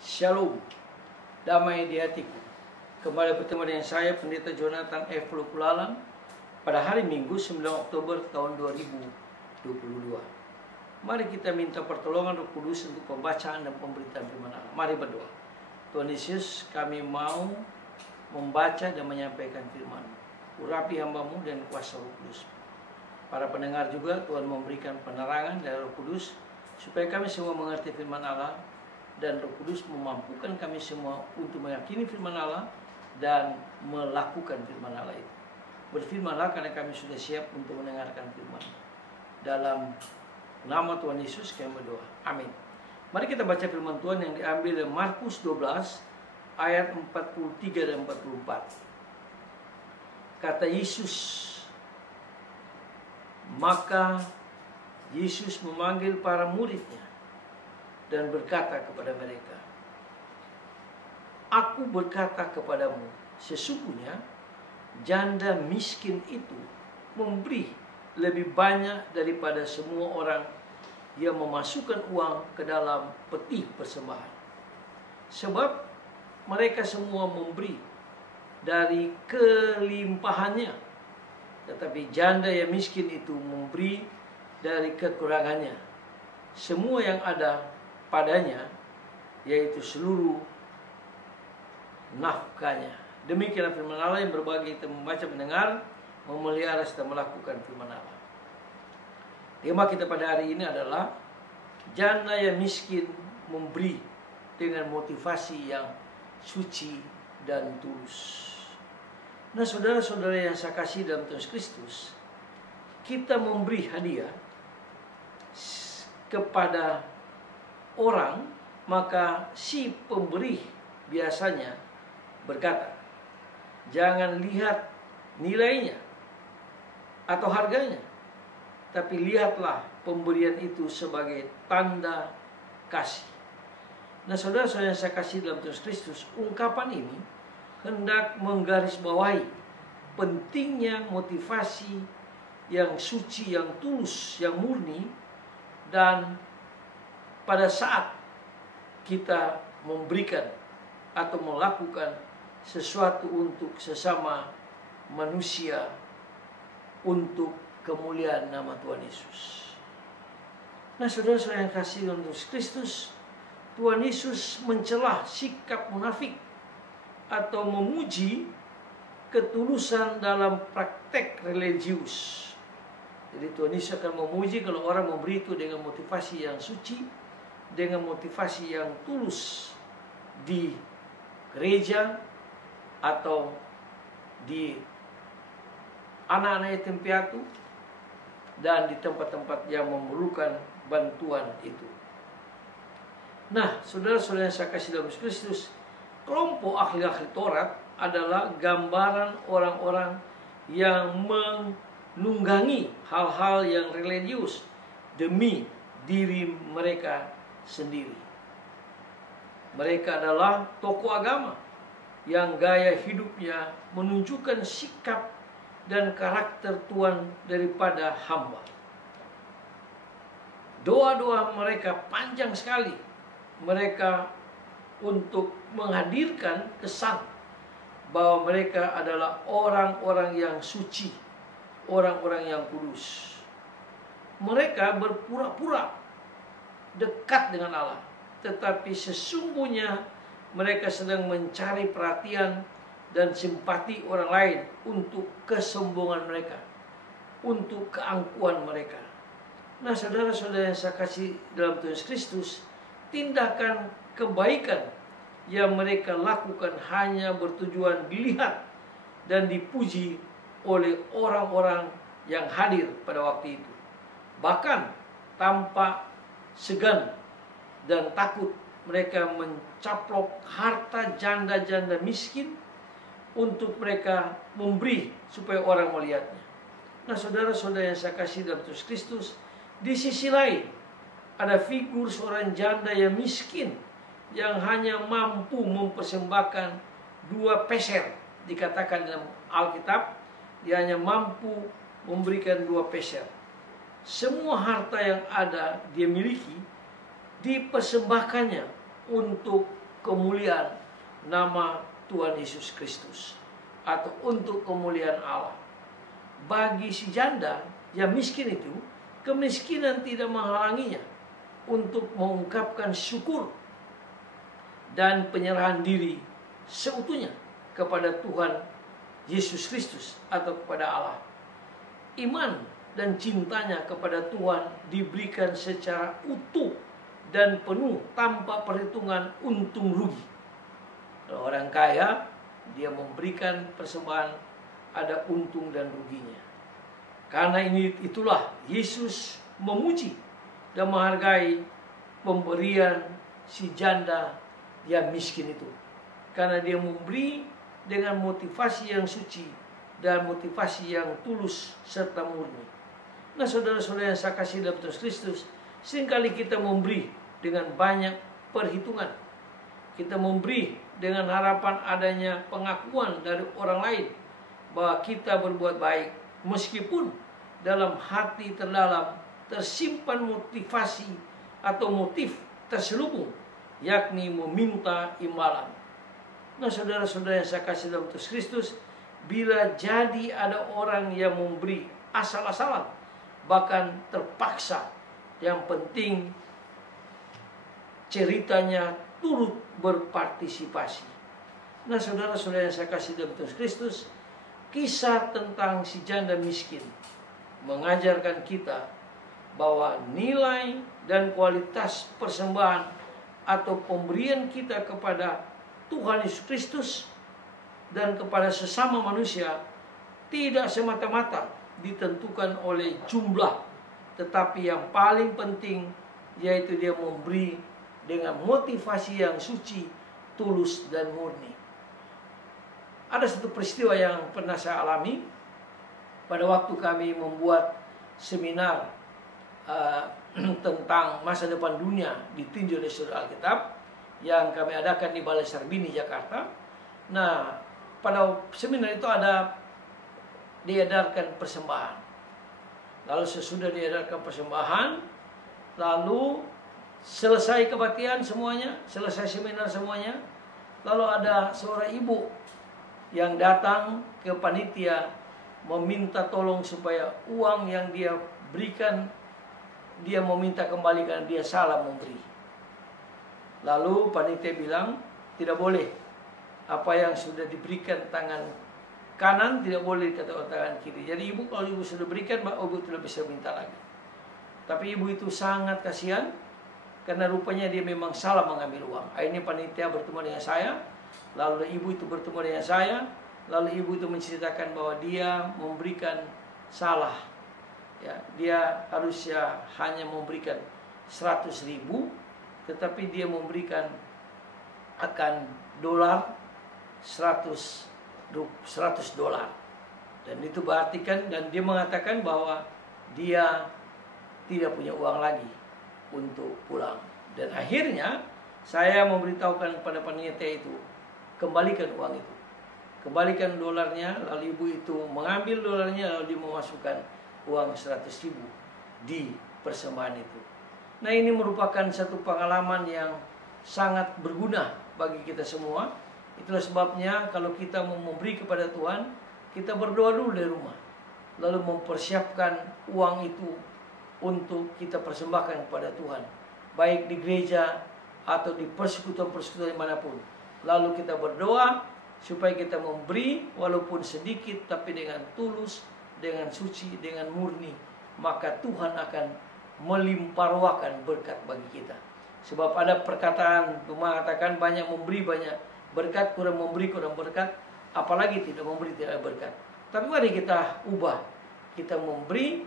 Shalom, damai di hatiku. Kembali bertemu dengan saya, Pendeta Jonathan F. Lukulalang, pada hari Minggu 9 Oktober tahun 2022. Mari kita minta pertolongan Roh Kudus untuk pembacaan dan pemberitaan firman Allah. Mari berdoa. Tuhan Yesus, kami mau membaca dan menyampaikan firman. Urapi hamba-Mu dan kuasa Roh Kudus. Para pendengar juga Tuhan memberikan penerangan dari Roh Kudus supaya kami semua mengerti firman Allah, dan Roh Kudus memampukan kami semua untuk meyakini firman Allah dan melakukan firman Allah itu. Berfirmanlah karena kami sudah siap untuk mendengarkan firman. Dalam nama Tuhan Yesus kami berdoa. Amin. Mari kita baca firman Tuhan yang diambil dari Markus 12 ayat 43 dan 44. Kata Yesus, maka Yesus memanggil para muridnya dan berkata kepada mereka, Aku berkata kepadamu, sesungguhnya janda miskin itu memberi lebih banyak daripada semua orang yang memasukkan uang ke dalam peti persembahan. Sebab mereka semua memberi dari kelimpahannya, tetapi janda yang miskin itu memberi dari kekurangannya, semua yang ada padanya, yaitu seluruh nafkahnya. Demikianlah firman Allah yang berbagi kita membaca, mendengar, memelihara serta melakukan firman Allah. Tema kita pada hari ini adalah janda yang miskin memberi dengan motivasi yang suci dan tulus. Nah, saudara-saudara yang saya kasih dalam Tuhan Kristus, kita memberi hadiah kepada orang, maka si pemberi biasanya berkata, jangan lihat nilainya atau harganya, tapi lihatlah pemberian itu sebagai tanda kasih. Nah, saudara-saudara yang saya kasih dalam Tuhan Kristus, ungkapan ini hendak menggarisbawahi pentingnya motivasi yang suci, yang tulus, yang murni, dan pada saat kita memberikan atau melakukan sesuatu untuk sesama manusia untuk kemuliaan nama Tuhan Yesus. Nah, saudara-saudara yang kasih dalam Yesus Kristus, Tuhan Yesus mencelah sikap munafik atau memuji ketulusan dalam praktek religius. Jadi Tuhan Yesus akan memuji kalau orang memberi itu dengan motivasi yang suci, dengan motivasi yang tulus di gereja atau di anak-anak yatim piatu dan di tempat-tempat yang memerlukan bantuan itu. Nah, saudara-saudara yang saya kasih dalam Kristus, kelompok ahli-ahli Taurat adalah gambaran orang-orang yang menunggangi hal-hal yang religius demi diri mereka sendiri. Mereka adalah tokoh agama yang gaya hidupnya menunjukkan sikap dan karakter Tuhan daripada hamba. Doa-doa mereka panjang sekali. Mereka untuk menghadirkan kesan bahwa mereka adalah orang-orang yang suci, orang-orang yang kudus. Mereka berpura-pura dekat dengan Allah, tetapi sesungguhnya mereka sedang mencari perhatian dan simpati orang lain untuk kesombongan mereka, untuk keangkuhan mereka. Nah, saudara-saudara yang saya kasih dalam Tuhan Kristus, tindakan kebaikan yang mereka lakukan hanya bertujuan dilihat dan dipuji oleh orang-orang yang hadir pada waktu itu. Bahkan tanpa segan dan takut, mereka mencaplok harta janda-janda miskin untuk mereka memberi supaya orang melihatnya. Nah, saudara-saudara yang saya kasih dalam Yesus Kristus, di sisi lain ada figur seorang janda yang miskin yang hanya mampu mempersembahkan 2 peser. Dikatakan dalam Alkitab, dia hanya mampu memberikan 2 peser. Semua harta yang ada dia miliki dipersembahkannya untuk kemuliaan nama Tuhan Yesus Kristus atau untuk kemuliaan Allah. Bagi si janda yang miskin itu, kemiskinan tidak menghalanginya untuk mengungkapkan syukur dan penyerahan diri seutuhnya kepada Tuhan Yesus Kristus atau kepada Allah. Iman dan cintanya kepada Tuhan diberikan secara utuh dan penuh tanpa perhitungan untung rugi. Kalau orang kaya, dia memberikan persembahan, ada untung dan ruginya. Karena itulah Yesus memuji dan menghargai pemberian si janda yang miskin itu. Karena dia memberi dengan motivasi yang suci dan motivasi yang tulus serta murni. Nah, saudara-saudara yang saya kasih dalam Tuhan Kristus, seringkali kita memberi dengan banyak perhitungan. Kita memberi dengan harapan adanya pengakuan dari orang lain bahwa kita berbuat baik, meskipun dalam hati terdalam tersimpan motivasi atau motif terselubung, yakni meminta imbalan. Nah, saudara-saudara yang saya kasih dalam Tuhan Kristus, bila jadi ada orang yang memberi asal-asalan, bahkan terpaksa, yang penting ceritanya turut berpartisipasi. Nah, saudara-saudara yang saya kasih dalam Tuhan Kristus, kisah tentang si janda miskin mengajarkan kita bahwa nilai dan kualitas persembahan atau pemberian kita kepada Tuhan Yesus Kristus dan kepada sesama manusia tidak semata-mata ditentukan oleh jumlah, tetapi yang paling penting yaitu dia memberi dengan motivasi yang suci, tulus dan murni. Ada satu peristiwa yang pernah saya alami pada waktu kami membuat seminar tentang masa depan dunia ditinjau oleh Saudara Alkitab yang kami adakan di Balai Sarbini, Jakarta. Nah, pada seminar itu ada diedarkan persembahan. Lalu sesudah diedarkan persembahan, lalu selesai kebaktian semuanya, selesai seminar semuanya, lalu ada seorang ibu yang datang ke panitia meminta tolong supaya uang yang dia berikan, dia meminta kembali karena dia salah memberi. Lalu panitia bilang, tidak boleh. Apa yang sudah diberikan tangan kanan tidak boleh dikatakan tangan kiri. Jadi ibu, kalau ibu sudah berikan, ibu tidak bisa minta lagi. Tapi ibu itu sangat kasihan karena rupanya dia memang salah mengambil uang. Akhirnya panitia bertemu dengan saya, lalu ibu itu bertemu dengan saya, lalu ibu itu menceritakan bahwa dia memberikan salah. Ya, dia harusnya hanya memberikan 100.000, tetapi dia memberikan akan dolar 100 dolar. Dan itu berarti kan, dan dia mengatakan bahwa dia tidak punya uang lagi untuk pulang. Dan akhirnya saya memberitahukan pada panitia itu, kembalikan uang itu, kembalikan dolarnya. Lalu ibu itu mengambil dolarnya, lalu dia memasukkan uang 100.000 di persembahan itu. Nah, ini merupakan satu pengalaman yang sangat berguna bagi kita semua. Itulah sebabnya kalau kita mau memberi kepada Tuhan, kita berdoa dulu dari rumah, lalu mempersiapkan uang itu untuk kita persembahkan kepada Tuhan, baik di gereja atau di persekutuan-persekutuan manapun. Lalu kita berdoa supaya kita memberi walaupun sedikit, tapi dengan tulus, dengan suci, dengan murni, maka Tuhan akan melimpahruahkan berkat bagi kita. Sebab ada perkataan mengatakan banyak memberi banyak berkat, kurang memberi kurang berkat, apalagi tidak memberi tidak ada berkat. Tapi mari kita ubah, kita memberi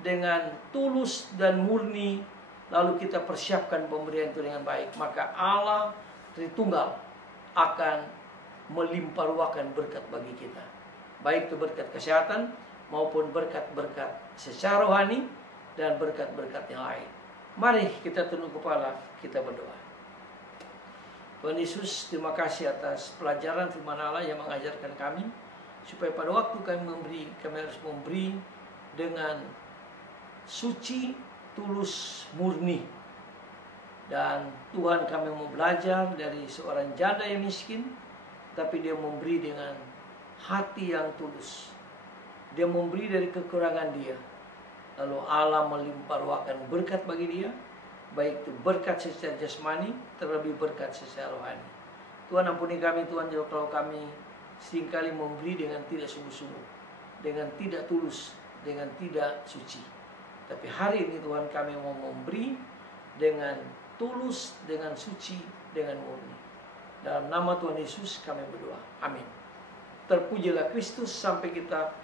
dengan tulus dan murni, lalu kita persiapkan pemberian itu dengan baik, maka Allah Tritunggal akan melimpahruahkan berkat bagi kita, baik itu berkat kesehatan maupun berkat-berkat secara rohani dan berkat-berkat yang lain. Mari kita tunduk kepala, kita berdoa. Tuhan Yesus, terima kasih atas pelajaran firman Allah yang mengajarkan kami supaya pada waktu kami memberi, kami harus memberi dengan suci, tulus, murni. Dan Tuhan, kami mau belajar dari seorang janda yang miskin, tapi dia memberi dengan hati yang tulus. Dia memberi dari kekurangan dia. Lalu Allah melimpah ruahkan berkat bagi dia, baik itu berkat secara jasmani, terlebih berkat secara rohani. Tuhan, ampuni kami Tuhan, kalau kami seringkali memberi dengan tidak sungguh-sungguh, dengan tidak tulus, dengan tidak suci. Tapi hari ini Tuhan, kami mau memberi dengan tulus, dengan suci, dengan murni. Dalam nama Tuhan Yesus kami berdoa. Amin. Terpujilah Kristus, sampai kita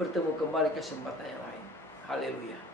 bertemu kembali kesempatan yang lain. Haleluya.